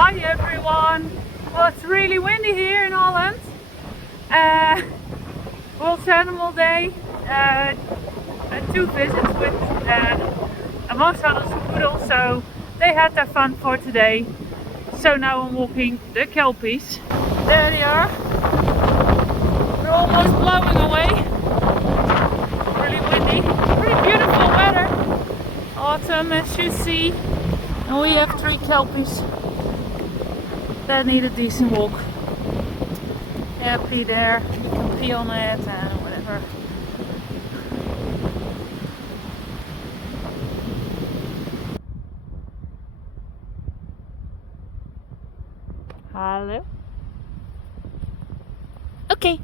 Hi everyone! Well, it's really windy here in Holland. World Animal Day. Two visits with, amongst others, the poodles, so they had their fun for today. So now I'm walking the kelpies. There they are. They're almost blowing away. Really windy. Pretty beautiful weather. Autumn, as you see. And we have 3 kelpies that need a decent walk. Happy there, you can pee on it and whatever. Hello? Okay.